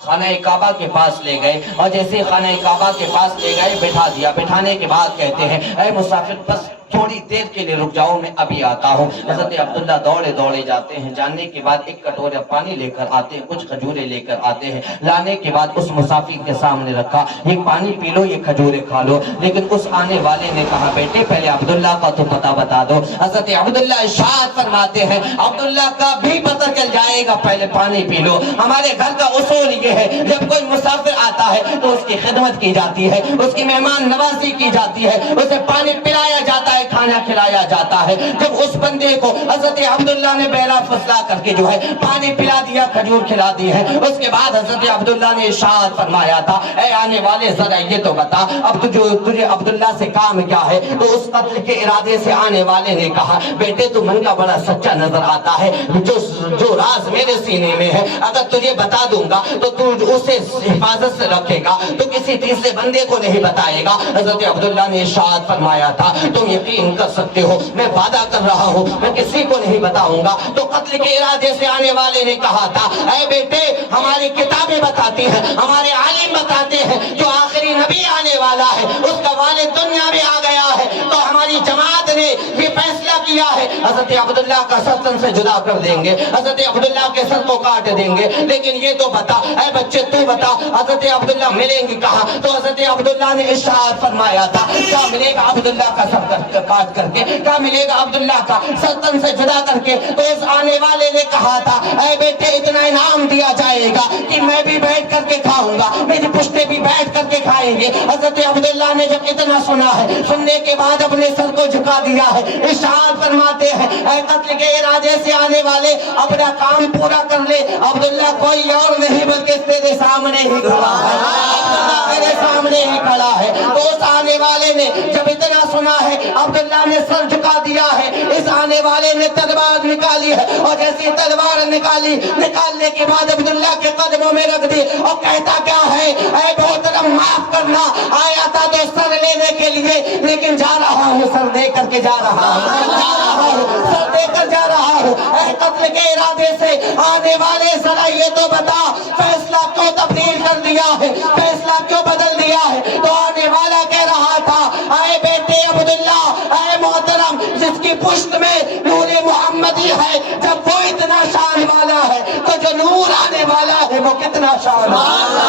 خانہ کعبہ کے پاس لے گئے، اور جیسے خانہ کعبہ کے پاس لے گئے بٹھا دیا۔ بٹھانے کے بعد کہتے ہیں اے مسافر بس تھوڑی دیر کے لیے رک جاؤ، میں ابھی آتا ہوں۔ حضرت عبداللہ دوڑے دوڑے جاتے ہیں، جانے کے بعد ایک کٹورا پانی لے کر آتے ہیں، کچھ کھجورے لے کر آتے ہیں، لانے کے بعد اس مسافر کے سامنے رکھا، یہ پانی پی لو یہ کھجورے کھا لو۔ لیکن اس آنے والے نے کہا بیٹے پہلے عبداللہ کا تو پتہ بتا دو۔ حضرت عبداللہ ارشاد فرماتے ہیں عبداللہ کا بھی پتہ چل جائے گا، پہلے پانی پی لو۔ ہمارے گھر کا اصول یہ ہے جب کوئی مسافر آتا ہے تو اس کی خدمت کی جاتی ہے، اس کی مہمان نوازی کی جاتی ہے، اسے پانی پلایا جاتا ہے، کھانا کھلایا جاتا ہے۔ جب اس بندے کو حضرت عبداللہ نے بیلا فسلا کر کے جو ہے پانی پلا دیا، کھجور کھلا دی ہے، اس کے بعد حضرت عبداللہ نے ارشاد فرمایا تھا اے آنے والے ذرا یہ تو بتا اب تجھے عبداللہ سے کام کیا ہے؟ تو اس قتل کے ارادے سے آنے والے نے کہا بیٹے تو من کا بڑا سچا نظر آتا ہے، جو راز میرے سینے میں ہے اگر تجھے بتا دوں گا تو تو اسے حفاظت سے رکھے گا، تو کسی تیسرے بندے کو نہیں بتائے گا۔ حضرت عبداللہ نے ارشاد فرمایا تھا تم یقین کر سکتے ہو میں وعدہ کر رہا ہوں میں کسی کو نہیں بتاؤں گا۔ تو قتل کے ارادے سے آنے والے نے کہا تھا اے بیٹے ہماری کتابیں بتاتی ہیں، ہمارے عالم بتاتے ہیں جو آخری نبی آنے والا ہے اس کا والد دنیا میں آ گیا ہے، تو ہماری جماعت نے یہ فیصلہ کیا ہے حضرت عبداللہ کا سر تن سے جدا کر دیں گے، حضرت عبداللہ کے سر کو کاٹ دیں گے، لیکن یہ تو بتا اے بچے تو بتا حضرت عبداللہ ملیں گے کہاں؟ تو حضرت عبداللہ نے ارشاد فرمایا تھا کیا ملے گا عبداللہ کا سر کاٹ کر کے، کیا ملے گا عبداللہ کا سر تن سے جدا کر کے؟ تو اس آنے والے نے کہا تھا اے بیٹے اتنا انعام دیا جائے گا کہ میں بھی بیٹھ کر کے کھاؤں گا، میری پشتے بھی بیٹھ کر کے کھائیں گے۔ حضرت عبداللہ نے جب اتنا سنا ہے، سننے کے بعد اپنے سر کو جھکا دیا ہے، ارشاد فرماتے آتے ہیں اے قتل کے ارادے سے آنے والے اپنا کام پورا کر لے، عبداللہ کوئی اور نہیں بلکہ تیرے سامنے ہی کھڑا ہے، عبداللہ تیرے سامنے ہی کھڑا ہے۔ تو اس آنے والے نے جب اتنا سنا ہے عبداللہ نے سر جھکا دیا ہے، اس آنے والے نے تلوار نکالی ہے اور جیسی تلوار نکالنے کے بعد عبداللہ کے قدموں میں رکھ دی اور کہتا کیا ہے، اے محترم معاف کرنا، آیا تھا تو سر لینے کے لیے لیکن جا رہا ہوں سر دے کر کے جا رہا ہوں، سر دے کر جا رہا ہوں۔ اے قتل کے ارادے سے آنے والے ذرا یہ تو بتا فیصلہ کیوں تبدیل کر دیا ہے، فیصلہ کیوں بدل دیا ہے؟ تو آنے والا کہہ رہا تھا اے بیٹے عبداللہ، اے محترم جس کی پشت میں نور محمدی ہے، جب وہ اتنا شان والا ہے تو جو نور آنے والا ہے وہ کتنا شان والا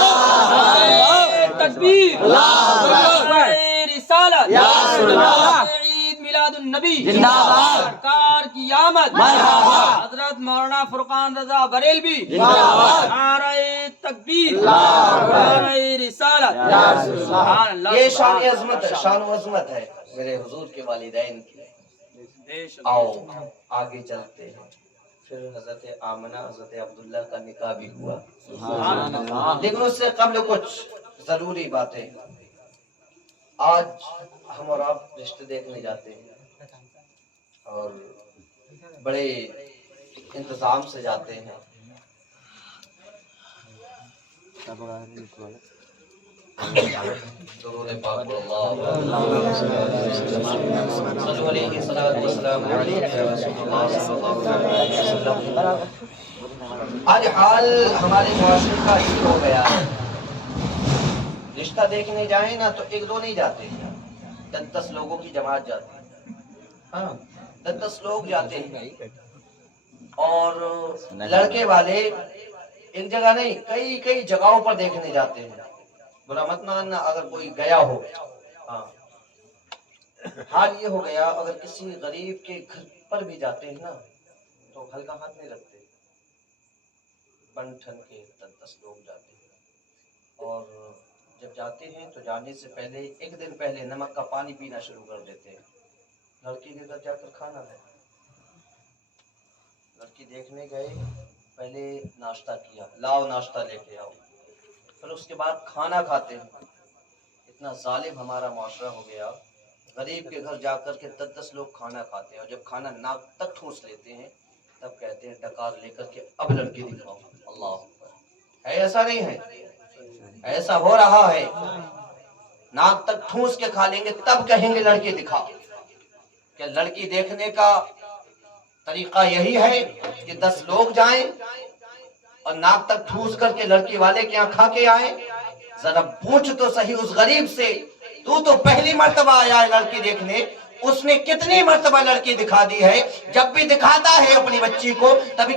ہے۔ تکبیر، رسالت، عید میلاد النبی، سرکار کی آمد، حضرت مولانا فرقان رضا بریلوی، نعرہ تکبیر، نعرہ رسالت، سبحان اللہ۔ یہ شان عظمت ہے، شان و عظمت ہے میرے حضور کے والدین کی۔ آؤ آگے چلتے ہیں۔ پھر حضرت آمنہ حضرت عبداللہ کا نکاح بھی ہوا، لیکن اس سے قبل کچھ ضروری باتیں۔ آج ہم اور آپ رشتے دیکھنے جاتے ہیں اور بڑے انتظام سے جاتے ہیں۔ ضرور پاک اللہ صلو علیہ الصلوۃ والسلام علیہ رسول اللہ صلی اللہ علیہ وسلم۔ آج حال ہمارے معاشرے کا یہ ہو گیا ہے، رشتہ دیکھنے جائیں نا تو ایک دو نہیں جاتے، 10 لوگوں کی جماعت جاتی ہے، ہاں 10 لوگ جاتے ہیں اور لڑکے والے ایک جگہ نہیں کئی جگہوں پر دیکھنے جاتے ہیں۔ برا مت ماننا اگر کوئی گیا ہو، ہاں حال یہ ہو گیا اگر کسی غریب کے گھر پر بھی جاتے ہیں نا تو ہلکا ہاتھ نہیں رکھتے، بن ٹھن کے 10 لوگ جاتے ہیں اور جب جاتے ہیں تو جانے سے پہلے ایک دن پہلے نمک کا پانی پینا شروع کر دیتے ہیں۔ لڑکی کے گھر جا کر کھانا ہے، لڑکی دیکھنے گئے، پہلے ناشتہ کیا، لاؤ ناشتہ لے کے آؤ، پھر اس کے بعد کھانا کھاتے ہیں۔ اتنا ظالم ہمارا معاشرہ ہو گیا، غریب کے گھر جا کر کے 10 لوگ کھانا کھاتے ہیں اور جب کھانا ناک تک ٹھونس لیتے ہیں تب کہتے ہیں ڈکار لے کر کے اب لڑکی دکھاؤ۔ اللہ ہے، ایسا نہیں ہے، ایسا ہو رہا ہے، ناک تک ٹھونس کے کھا لیں گے تب کہیں گے لڑکی دکھاؤ۔ کہ لڑکی دیکھنے کا طریقہ یہی ہے کہ 10 لوگ جائیں اور ناک تک ٹھوس کر کے لڑکی والے کے یہاں کھا کے آئیں؟ ذرا پوچھ تو صحیح اس غریب سے، تو پہلی مرتبہ آیا ہے لڑکی دیکھنے، اس نے کتنی مرتبہ لڑکی دکھا دی ہے؟ جب بھی دکھاتا ہے اپنی بچی کو تب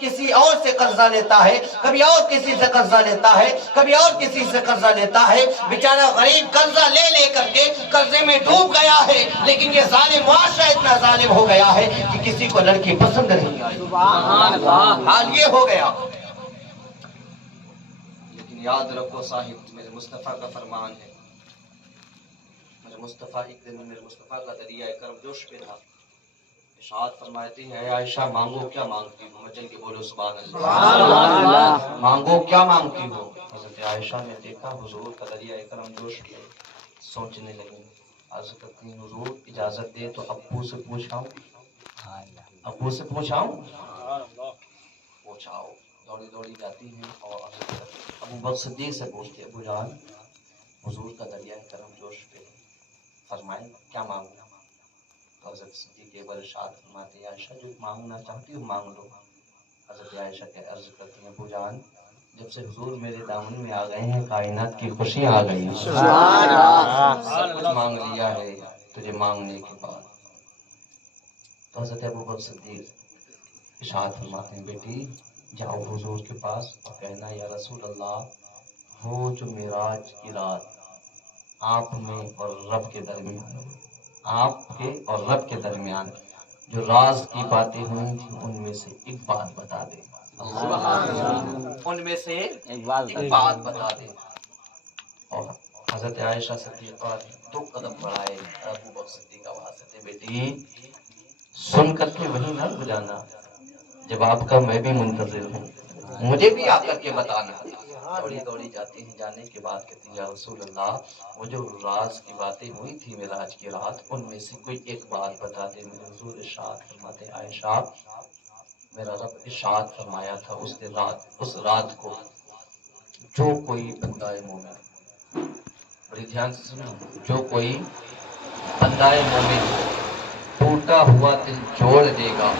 کسی اور سے قرضہ لیتا ہے، کبھی اور کسی سے قرضہ لیتا ہے، کبھی اور کسی سے قرضہ لیتا ہے۔ بیچارہ غریب قرضہ لے کر کے قرضے میں ڈوب گیا ہے، لیکن یہ ظالم معاشرہ اتنا ظالم ہو گیا ہے کہ کسی کو لڑکی پسند نہیں آئی۔ حال یہ ہو گیا۔ لیکن یاد رکھو صاحب، میرے مصطفیٰ کا فرمان ہے، میرے مصطفیٰ ایک دن میرے مصطفیٰ کا دریائے کرم جوش پہ تھا، ارشاد فرماتی ہے عائشہ مانگو کیا مانگتی ہو؟ مچل کے بولو سبحان اللہ، مانگو کیا مانگتی ہو؟ حضرت عائشہ نے دیکھا حضور کا دریائے کرم جوش پہ، سوچنے لگی، عرض کرتی ہیں حضور اجازت دے تو ابو سے پوچھاؤں، ابو سے پوچھاؤں؟ پوچھاؤ۔ دوڑی جاتی ہیں اور ابو بکر صدیق سے پوچھتے ابو جان حضور کا دریائے کرم جوش پہ، فرمائیں کیا مانگنا؟ تو حضرت صدیق ایک بار ارشاد فرماتے ہیں عائشہ جو مانگنا چاہتی ہو مانگ لو۔ حضرت عائشہ کے عرض کرتی ہیں ابو جان جب سے حضور میرے دامن میں آ گئے ہیں کائنات کی خوشیاں آ گئی ہیں، سب کچھ مانگ لیا ہے تجھے مانگنے کے بعد۔ تو حضرت ابو بکر صدیق ارشاد فرماتے ہیں بیٹی جاؤ حضور کے پاس اور کہنا یا رسول اللہ وہ جو معراج کی رات آپ میں اور رب کے درمیان، آپ کے اور رب کے درمیان جو راز کی باتیں ہوئی تھیں ان میں سے ایک بات بتا دے، ان میں سے ایک بات بتا دے۔ اور حضرت عائشہ صدیقہ 2 قدم بڑھائے، ابو بکر صدیق آواز دیتے بیٹی سن کر کے وہیں نہ ہو جانا، جواب کا میں بھی منتظر ہوں، مجھے بھی آ کر کے بتانا۔ دوڑی دوڑی جاتی ہیں، جانے کے بعد کہتی ہیں یا رسول اللہ وہ جو راز کی باتیں ہوئی تھی معراج کی رات، ان میں سے کوئی ایک بات بتا دے۔ میرے حضور ارشاد فرماتے ہیں عائشہ میرا رب ارشاد فرمایا تھا اس رات کو جو کوئی بندہ مومن، بڑی دھیان سے سنو، جو کوئی بندہ مومن ٹوٹا ہوا دل جوڑ دے گا،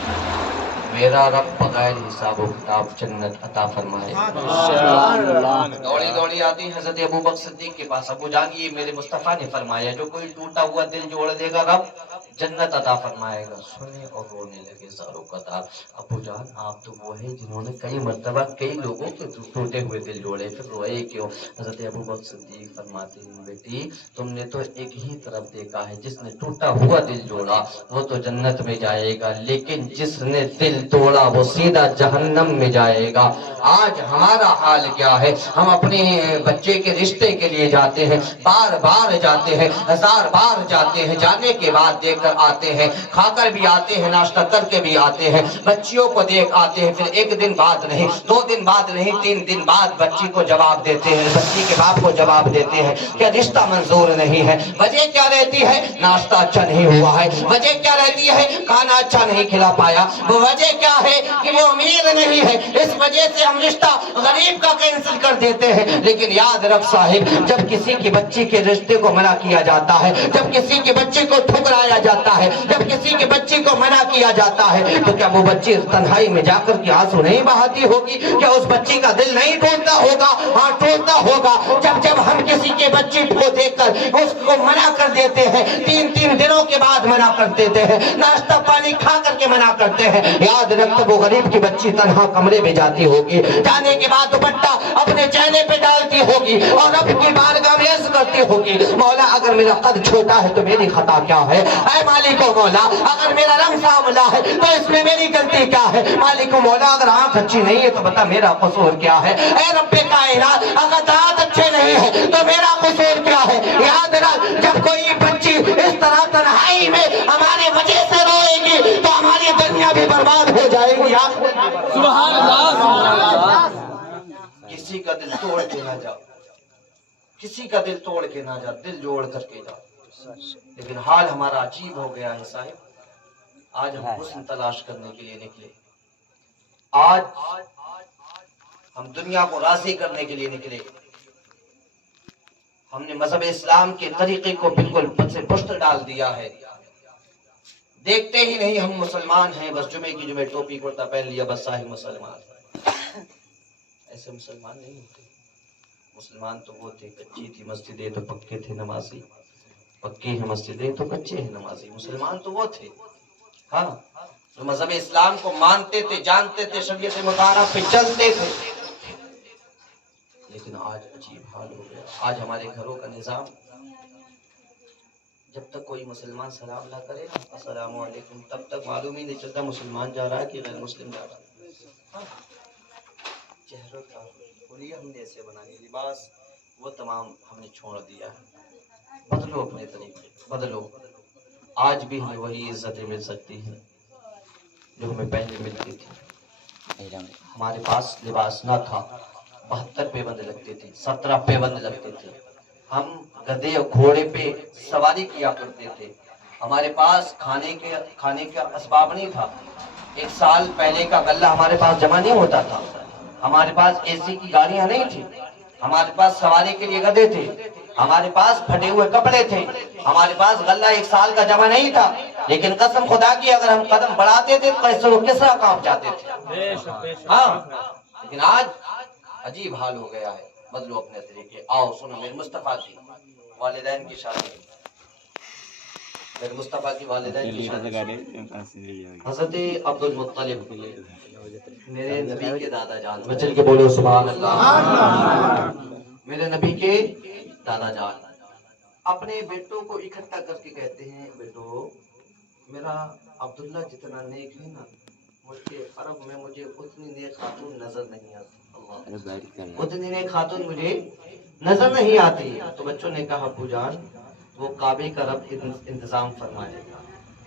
میرا رب بغیر حساب و کتاب جنت عطا فرمائے۔ دوڑی دوڑی آتی حضرت ابوبکر صدیق کے پاس، ابو جان یہ میرے مصطفیٰ نے فرمایا جو کوئی ٹوٹا ہوا دل جوڑ دے گا رب جنت عطا فرمائے گا۔ سنے اور رونے لگے زاروں قطار، ابو جان آپ تو وہ ہیں جنہوں نے کئی مرتبہ کئی لوگوں کے ٹوٹے ہوئے دل جوڑے، پھر روئے کیوں؟ حضرت ابوبکر صدیق فرماتے ہیں بیٹی تم نے تو ایک ہی طرف دیکھا ہے، جس نے ٹوٹا ہوا دل جوڑا وہ تو جنت میں جائے گا، لیکن جس نے دل توڑا وہ سیدھا جہنم میں جائے گا۔ آج ہمارا حال کیا ہے؟ ہم اپنے بچے کے رشتے کے لیے جاتے ہیں، بار بار جاتے ہیں، ہزار بار جاتے ہیں، جانے کے بعد دیکھ کر آتے ہیں، کھا کر بھی آتے ہیں، ناشتہ کر کے بھی آتے ہیں، بچیوں کو دیکھ آتے ہیں، پھر ایک دن بعد نہیں، 2 دن بعد نہیں، 3 دن بعد بچی کو جواب دیتے ہیں، بچی کے باپ کو جواب دیتے ہیں کہ رشتہ منظور نہیں ہے۔ وجہ کیا رہتی ہے؟ ناشتہ اچھا نہیں ہوا ہے۔ وجہ کیا رہتی ہے؟ کھانا اچھا نہیں کھلا پایا۔ وجہ کیا ہے؟ کہ وہ امید نہیں ہے۔ اس وجہ سے ہم رشتہ غریب کا کینسل کر دیتے ہیں۔ لیکن یاد رکھ صاحب، جب کسی کی بچی کے رشتے کو منع کیا جاتا ہے، جب کسی کی بچی کو ٹھکرایا جاتا ہے، جب کسی کی بچی کو منع کیا جاتا ہے، تو کیا وہ بچی تنہائی میں جا کر کے آنسو نہیں بہاتی ہوگی؟ کیا اس بچی کا دل نہیں ٹوٹتا ہوگا؟ ہاں ٹوٹتا ہوگا۔ جب ہم کسی کے بچی کو دیکھ کر اس کو منع کر دیتے ہیں، 3 دنوں کے بعد منع کر دیتے ہیں، ناشتہ پانی کھا کر کے منع کرتے ہیں، یاد رکھ وہ غریب کی بچی تنہا کمرے میں جاتی ہوگی، جانے کے بعد دوپٹہ اپنے چہرے پہ ڈالتی ہوگی اور رب کی بارگاہ میں عرض کرتی ہوگی مولا اگر میرا قد چھوٹا ہے تو میری خطا کیا ہے؟ اے مالک و مولا اگر میرا رنگ سانولا ہے تو اس میں میری غلطی کیا ہے؟ مالک و مولا اگر آنکھ اچھی نہیں ہے تو بتا میرا قصور کیا ہے؟ اے رب کائنات اگر دانت اچھے نہیں ہے تو میرا قصور کیا ہے؟ یاد رکھ جب کوئی بچی اس طرح تنہائی میں ہمارے وجہ سے روئے گی تو ہماری دنیا بھی برباد ہو جائے گی۔ سبحان اللہ۔ کسی کا دل توڑ کے نہ جا، کسی کا دل توڑ کے نہ جا، دل جوڑ کر کے جا۔ لیکن حال ہمارا عجیب ہو گیا ہے صاحب، آج ہم حسن تلاش کرنے کے لیے نکلے، آج ہم دنیا کو راضی کرنے کے لیے نکلے، ہم نے مذہب اسلام کے طریقے کو بالکل پس پشت ڈال دیا ہے۔ دیکھتے ہی نہیں ہم مسلمان ہیں، بس جمعے کی جمعے ٹوپی کرتا پہن لیا بس صاحب مسلمان۔ ایسے مسلمان نہیں ہوتے۔ مسلمان تو وہ تھے کچی تھی مسجدیں تو پکے تھے نمازی، پکے ہیں مسجدیں تو کچے ہیں نمازی۔ مسلمان تو وہ تھے ہاں جو مذہب اسلام کو مانتے تھے، جانتے تھے، شریعت مطالعہ پہ چلتے تھے۔ لیکن آج عجیب حال ہو گیا، آج ہمارے گھروں کا نظام جب تک کوئی مسلمان سلام نہ کرے نا السلام علیکم، تب تک معلوم ہی نہیں چلتا مسلمان جا رہا ہے کہ غیر مسلم جا رہا ہے۔ چہروں کا ہولیہ ہم نے ایسے بنائی، لباس وہ تمام ہم نے چھوڑ دیا ہے۔ بدلو اپنے طریقے، بدلو۔ آج بھی ہمیں وہی عزتیں مل سکتی ہیں جو ہمیں پہلے ملتی تھی۔ ہمارے پاس لباس نہ تھا، 72 پیبند لگتے تھے، 17 پیبند لگتے تھے، ہم گدھے اور گھوڑے پہ سواری کیا کرتے تھے، ہمارے پاس کھانے کا اسباب نہیں تھا، 1 سال پہلے کا غلہ ہمارے پاس جمع نہیں ہوتا تھا، ہمارے پاس اے سی کی گاڑیاں نہیں تھی، ہمارے پاس سواری کے لیے گدھے تھے، ہمارے پاس پھٹے ہوئے کپڑے تھے، ہمارے پاس غلہ 1 سال کا جمع نہیں تھا، لیکن قسم خدا کی اگر ہم قدم بڑھاتے تھے تو ایسے وہ کسرا کانپ جاتے تھے۔ ہاں لیکن آج عجیب حال ہو گیا ہے، بدلو اپنے طریقے۔ آؤ سنو میرے مصطفیٰ کی والدین کی شادی، میرے مصطفیٰ کی والدین کی شادی، حضرت عبد المطلب میرے نبی کے دادا جان، بچل کے بولو سبحان اللہ، میرے نبی کے دادا جان اپنے بیٹوں کو اکٹھا کر کے کہتے ہیں بیٹو میرا عبداللہ جتنا نیک ہے نا، مجھ کے عرب میں مجھے اتنی نیک خاتون نظر نہیں آتی، اتنی نیک خاتون مجھے نظر نہیں آتی۔ تو بچوں نے کہا ابو جان وہ کعبے کا رب انتظام فرمائے گا،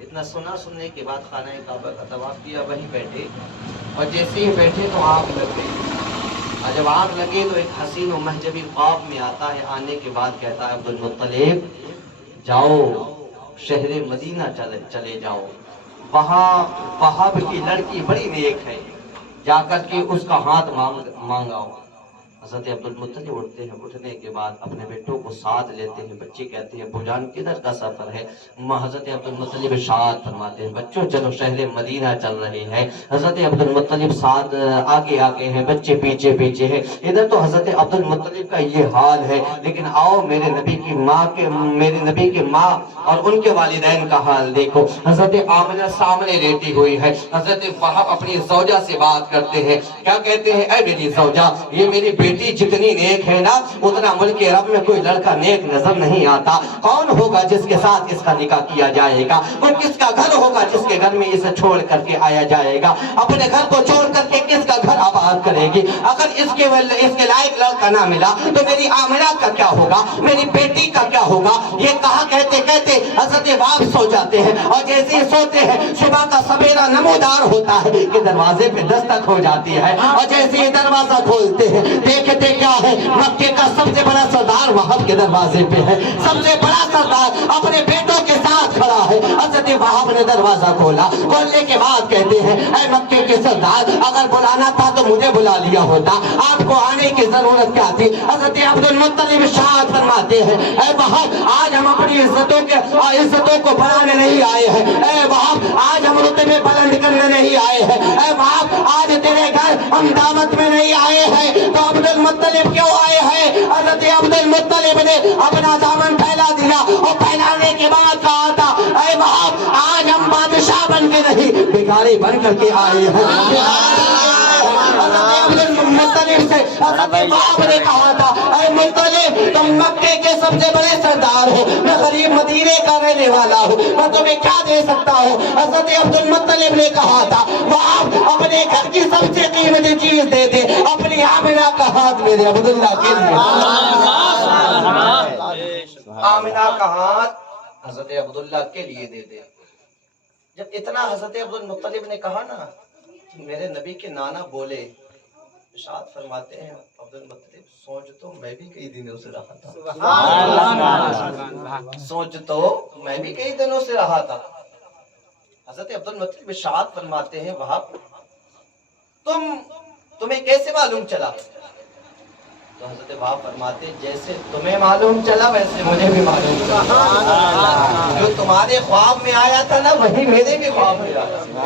اتنا سنا، سننے کے بعد خانہ کعبہ کا طواف کیا، وہیں بیٹھے اور جیسے ہی بیٹھے تو آگ لگ گئی، اور جب آگ لگے تو ایک حسین و محجبی خواب میں آتا ہے، آنے کے بعد کہتا ہے عبد المطلب جاؤ شہر مدینہ چلے جاؤ، وہاں وہاب کی لڑکی بڑی نیک ہے، جا کر کے اس کا ہاتھ مانگاؤ۔ حضرت عبد المطلب اٹھتے ہیں، اٹھنے کے بعد اپنے بیٹوں کو ساتھ لیتے ہیں، بچے کہتے ہیں ابو جان کدھر کا سفر ہے؟ حضرت عبد المطلب ارشاد فرماتے ہیں بچوں چلو شہر مدینہ چل رہی ہے۔ حضرت عبد المطلب ساتھ آگے آگے ہیں، بچے پیچھے پیچھے ہیں، ادھر تو حضرت عبد المطلب کا یہ حال ہے، لیکن آؤ میرے نبی کی ماں اور ان کے والدین کا حال دیکھو۔ حضرت آمنہ سامنے لیٹی ہوئی ہے، حضرت وہاب اپنی زوجہ سے بات کرتے ہیں، کیا کہتے ہیں؟ اے میری زوجہ، یہ میری بیٹی جتنی نیک ہے نا اتنا ملک عرب میں کوئی لڑکا نیک نظر نہیں آتا، کون ہوگا جس کے ساتھ اس کا نکاح کیا جائے گا؟ وہ کس کا گھر ہوگا جس کے گھر میں اسے چھوڑ کر کے آیا جائے گا؟ اپنے گھر کو چھوڑ کر کے کس کا گھر آباد کرے گی؟ اگر اس کے لائق لڑکا نہ ملا تو میری آمنہ کا کیا ہوگا؟ میری بیٹی کا کیا ہوگا؟ یہ کہا کہتے کہتے حضرت وہاب سو جاتے ہیں، اور جیسے ہی سوتے ہیں صبح کا سویرا نمودار ہوتا ہے کہ دروازے پہ دستک ہو جاتی ہے، اور جیسے ہی دروازہ کھولتے ہیں دیکھتے کیا ہے؟ مکے کا سب سے بڑا سردار وہاب کے دروازے پہ ہے، سب سے بڑا سردار اپنے بیٹوں کے ساتھ کھڑا ہے۔ حضرت وہاب نے دروازہ کھولا، کھولنے کے بعد کہتے ہیں اے مکے کے سردار، اگر بلانا تھا تو مجھے بلا لیا ہوتا، آپ کو آنے کی ضرورت کیا تھی؟ حضرت عبد المطلب ارشاد فرماتے ہیں اے وہاب، آج ہم اپنی عزتوں کو بڑھانے نہیں آئے ہیں، اے وہاب آج ہم رتبے بلند کرنے نہیں آئے ہیں، اے وہاب آج تیرے گھر ہم دعوت میں نہیں آئے ہیں، تو عبد المطلب کیوں آئے ہیں؟ حضرت عبد المطلب نے اپنا دامن پھیلا دیا، اور پھیلانے کے بعد کہا تھا اے وہاب آج ہم بادشاہ بن کے نہیں بھکاری بن کر کے آئے ہیں۔ حضرت عبد المطلب سے حضرت وہاب نے کہا تھا اے مطلب تم مکے کے سب سے بڑے سردار ہو، میں غریب مدینے کا رہنے والا ہوں، میں تمہیں کیا دے سکتا ہوں؟ حضرت عبد المطلب نے کہا تھا وہاب اپنے گھر کی سب سے قیمتی چیز دے دے، اپنی آمنہ کا ہاتھ میرے عبداللہ کے لیے۔ آمنہ کا ہاتھ حضرت عبداللہ کے لیے دے دے۔ جب اتنا حضرت عبد المطلب نے کہا نا، میرے نبی کے نانا بولے، ارشاد فرماتے ہیں عبد المطلب سوچ تو میں بھی کئی دنوں سے رہا تھا، سوچ تو میں بھی کئی دنوں سے رہا تھا۔ حضرت عبد المطلب ارشاد فرماتے ہیں وہاب تمہیں کیسے معلوم چلا؟ تو حضرت وہاب فرماتے جیسے تمہیں معلوم چلا ویسے مجھے بھی معلوم چلا، جو تمہارے خواب میں آیا تھا نا وہی میرے بھی خواب میں آیا تھا۔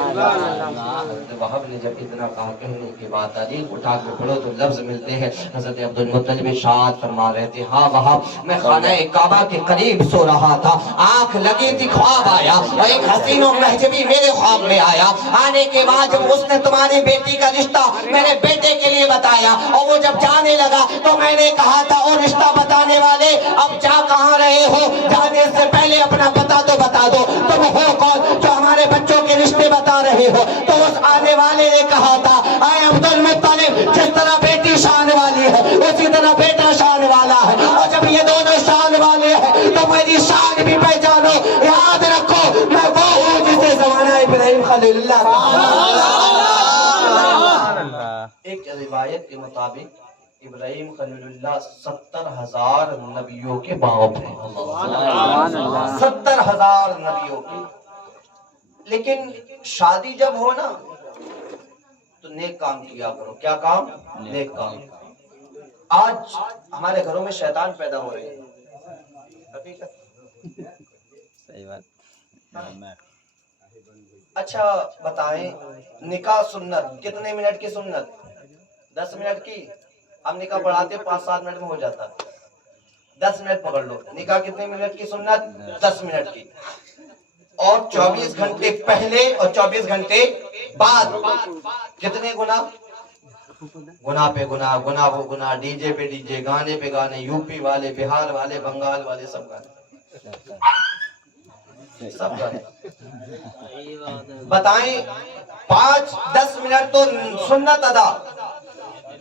حضرت وہاب نے جب اتنا کہا، کہنے کے بعد تاریخ اٹھا کے پڑھو تو لفظ ملتے ہیں، حضرت عبد المطلب ارشاد فرما رہے تھے ہاں وہاب میں خانہ کعبہ کے قریب سو رہا تھا، آنکھ لگی تھی، خواب آیا، اور ایک حسین و محجبی میرے خواب میں آیا، آنے کے بعد جب اس نے تمہاری بیٹی کا رشتہ میرے بیٹے کے لیے بتایا، اور وہ جب جانے لگا تو میں نے کہا تھا اور رشتہ بتانے والے اب جا کہاں رہے ہو؟ جانے سے پہلے اپنا پتہ تو بتا دو، تم ہو کون جو ہمارے بچوں کے رشتے بتا رہے ہو؟ تو اس آنے والے نے کہا تھا اے عبد المطلب جس طرح بیٹی شان والی ہے اسی طرح بیٹا شان والا ہے، اور جب یہ دونوں شان والے ہیں تو میری شان بھی پہچانو، یاد رکھو میں وہ ہوں جسے زمانہ ابراہیم خلیل اللہ۔ ایک روایت کے مطابق ابراہیم خلیل اللہ 70,000 نبیوں کے باپ ہیں، 70,000 نبیوں کے۔ لیکن شادی جب ہو نا تو نیک کام کیا کرو، کیا کام؟ نیک کام۔ آج ہمارے گھروں میں شیطان پیدا ہو رہے ہیں، حقیقت۔ صحیح بات۔ اچھا بتائیں نکاح سنت کتنے منٹ کی سنت؟ 10 منٹ کی۔ ہم نکاح پڑھاتے 5-7 منٹ میں ہو جاتا، 10 منٹ پکڑ لو۔ نکاح کتنے منٹ کی سنت؟ 10 منٹ کی۔ اور 24 گھنٹے پہلے اور 24 گھنٹے بعد کتنے گناہ؟ گناہ پہ گناہ، گناہ وہ گناہ، ڈی جے پہ ڈی جے، گانے پہ گانے، یو پی والے، بہار والے، بنگال والے، سب گانے، سب گانے۔ بتائیں 5-10 منٹ تو سنت ادا،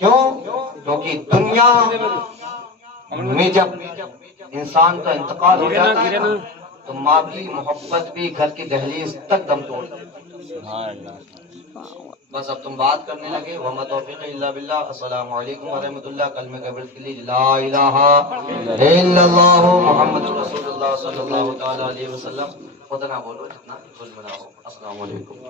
کیوں؟ کیونکہ دنیا میں جب انسان کا انتقال ہو جاتا ہے تو ماں کی محبت بھی گھر کی دہلیز تک دم توڑ دیتی ہے۔ بس اب تم بات کرنے لگے، وما توفیق الا باللہ، السلام علیکم ورحمۃ اللہ۔ کلمہ کے ورد کے لیے لا الہ الا اللہ محمد رسول اللہ صلی اللہ تعالی علیہ وسلم۔ خود نہ بولو جتنا ظلم نہ ہو۔ السلام علیکم۔